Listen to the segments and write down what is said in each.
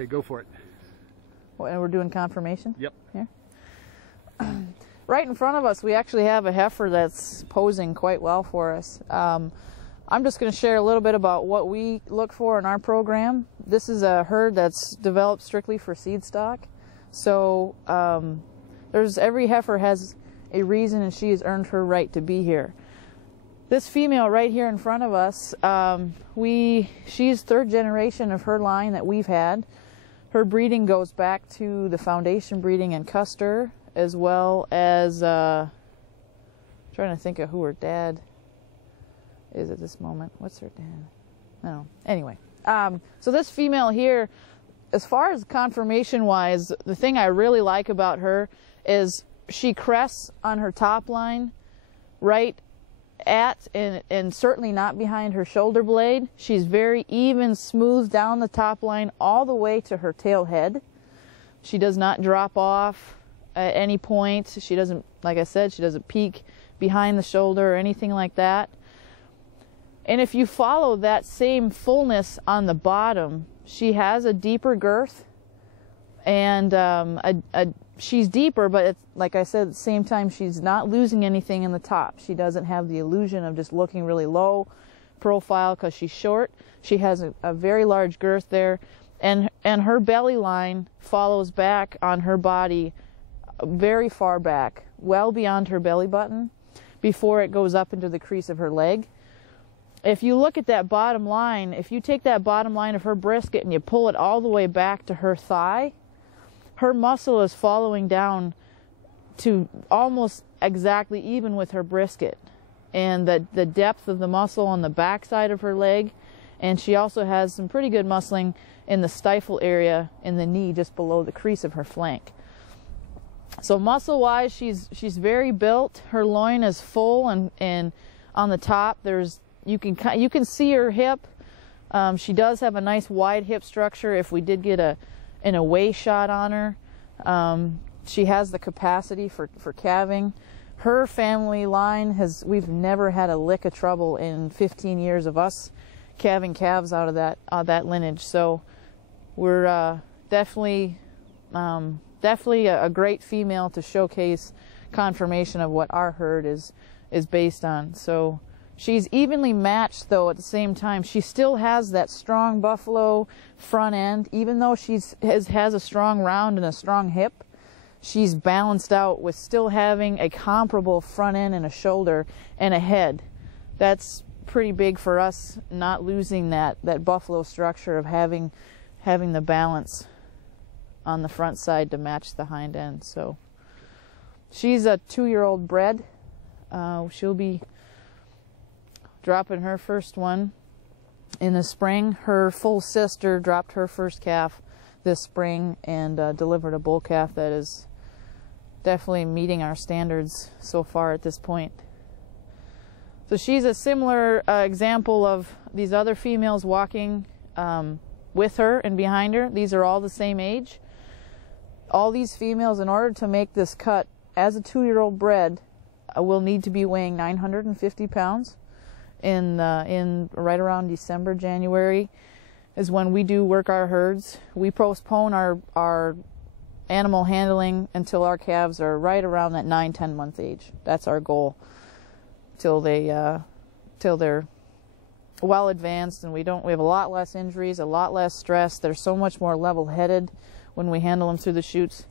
Okay, go for it. And we're doing confirmation? Yep. Here. Right in front of us, we actually have a heifer that's posing quite well for us. I'm just going to share a little bit about what we look for in our program. This is a herd that's developed strictly for seed stock. So every heifer has a reason, and she has earned her right to be here. This female right here in front of us, she's third generation of her line that we've had. Her breeding goes back to the foundation breeding in Custer, as well as, trying to think of who her dad is at this moment. What's her dad? No. Anyway, so this female here, as far as confirmation wise, the thing I really like about her is she crests on her top line right at and certainly not behind her shoulder blade. She's very even, smooth down the top line all the way to her tail head. She does not drop off at any point. She doesn't, like I said, she doesn't peak behind the shoulder or anything like that. And if you follow that same fullness on the bottom, she has a deeper girth, and she's deeper, but it's, like I said, at the same time, she's not losing anything in the top. She doesn't have the illusion of just looking really low profile because she's short. She has a very large girth there, and her belly line follows back on her body very far back, well beyond her belly button, before it goes up into the crease of her leg. If you look at that bottom line, if you take that bottom line of her brisket and you pull it all the way back to her thigh, her muscle is following down to almost exactly even with her brisket, and the depth of the muscle on the back side of her leg, and she also has some pretty good muscling in the stifle area in the knee just below the crease of her flank. So muscle wise, she's very built. Her loin is full, and on the top you can see her hip. She does have a nice wide hip structure. If we did get an away shot on her, she has the capacity for calving. Her family line we've never had a lick of trouble in 15 years of us calving calves out of that lineage. So we're definitely a great female to showcase confirmation of what our herd is based on. So she's evenly matched, though, at the same time. She still has that strong buffalo front end. Even though she has a strong round and a strong hip, she's balanced out with still having a comparable front end and a shoulder and a head. That's pretty big for us, not losing that buffalo structure of having the balance on the front side to match the hind end. So she's a 2-year-old bred. She'll be dropping her first one in the spring. Her full sister dropped her first calf this spring and delivered a bull calf that is definitely meeting our standards so far at this point. So she's a similar example of these other females walking with her and behind her. These are all the same age. All these females, in order to make this cut as a 2-year-old bred, will need to be weighing 950 pounds. In right around December, January is when we do work our herds. We postpone our animal handling until our calves are right around that 9-10 month age. That's our goal, till they're well advanced, and we have a lot less injuries, a lot less stress. They're so much more level-headed when we handle them through the chutes.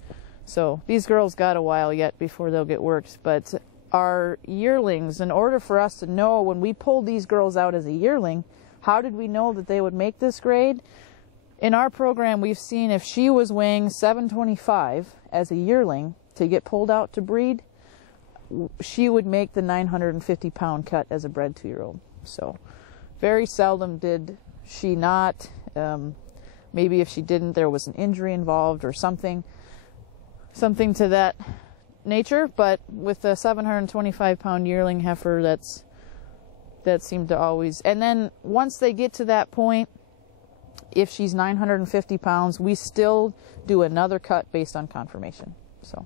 So these girls got a while yet before they'll get worked, but our yearlings, in order for us to know when we pulled these girls out as a yearling, how did we know that they would make this grade? In our program, we've seen if she was weighing 725 as a yearling to get pulled out to breed, she would make the 950 pound cut as a bred 2-year-old. So very seldom did she not. Maybe if she didn't, there was an injury involved or something to that nature. But with a 725 pound yearling heifer, that seemed to always. And then once they get to that point, if she's 950 pounds, we still do another cut based on confirmation. So